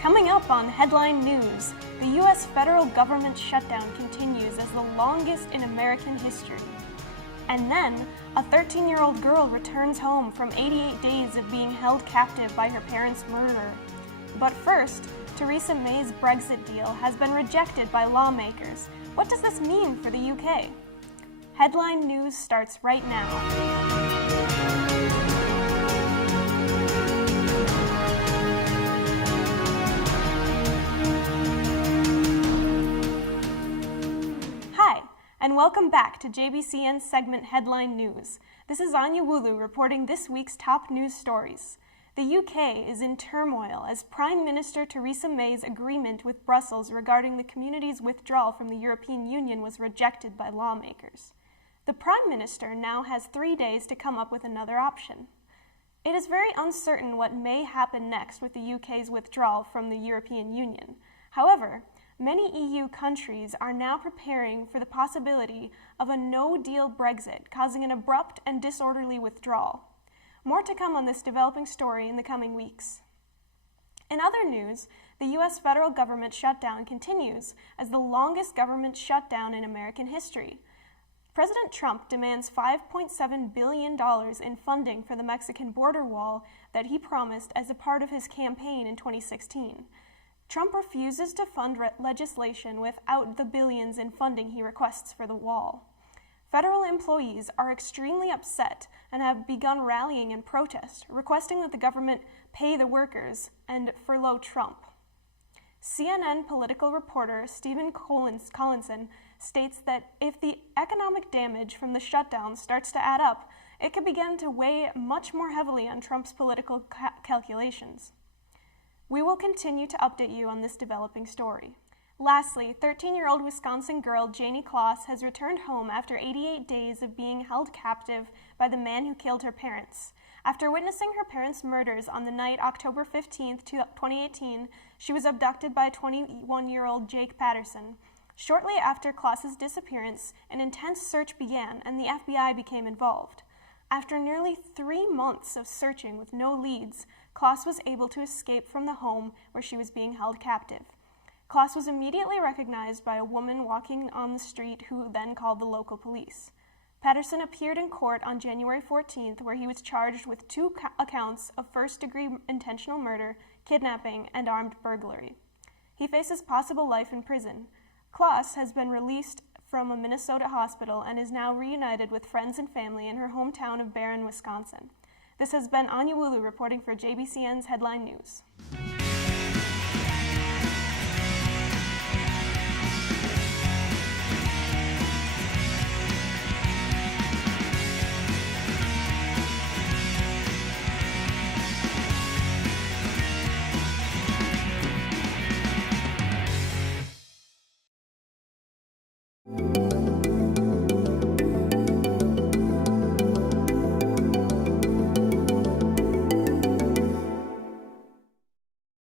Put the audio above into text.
Coming up on Headline News, the U.S. federal government shutdown continues as the longest in American history. And then, a 13-year-old girl returns home from 88 days of being held captive by her parents' murderer. But first, Theresa May's Brexit deal has been rejected by lawmakers. What does this mean for the UK? Headline News starts right now. And welcome back to JBCN segment Headline News. This is Anya Wulu reporting this week's top news stories. The UK is in turmoil as Prime Minister Theresa May's agreement with Brussels regarding the community's withdrawal from the European Union was rejected by lawmakers. The Prime Minister now has 3 days to come up with another option. It is very uncertain what may happen next with the UK's withdrawal from the European Union. However, many EU countries are now preparing for the possibility of a no-deal Brexit, causing an abrupt and disorderly withdrawal. More to come on this developing story in the coming weeks. In other news, the U.S. federal government shutdown continues as the longest government shutdown in American history. President Trump demands $5.7 billion in funding for the Mexican border wall that he promised as a part of his campaign in 2016. Trump refuses to fund legislation without the billions in funding he requests for the wall. Federal employees are extremely upset and have begun rallying in protest, requesting that the government pay the workers and furlough Trump. CNN political reporter Stephen Collinson states that if the economic damage from the shutdown starts to add up, it could begin to weigh much more heavily on Trump's political calculations. We will continue to update you on this developing story. Lastly, 13-year-old Wisconsin girl Jayme Closs has returned home after 88 days of being held captive by the man who killed her parents. After witnessing her parents' murders on the night October 15, 2018, she was abducted by 21-year-old Jake Patterson. Shortly after Closs's disappearance, an intense search began and the FBI became involved. After nearly 3 months of searching with no leads, Closs was able to escape from the home where she was being held captive. Closs was immediately recognized by a woman walking on the street who then called the local police. Patterson appeared in court on January 14th, where he was charged with 2 accounts of first-degree intentional murder, kidnapping, and armed burglary. He faces possible life in prison. Closs has been released from a Minnesota hospital and is now reunited with friends and family in her hometown of Barron, Wisconsin. This has been Anya Wulu reporting for JBCN's Headline News.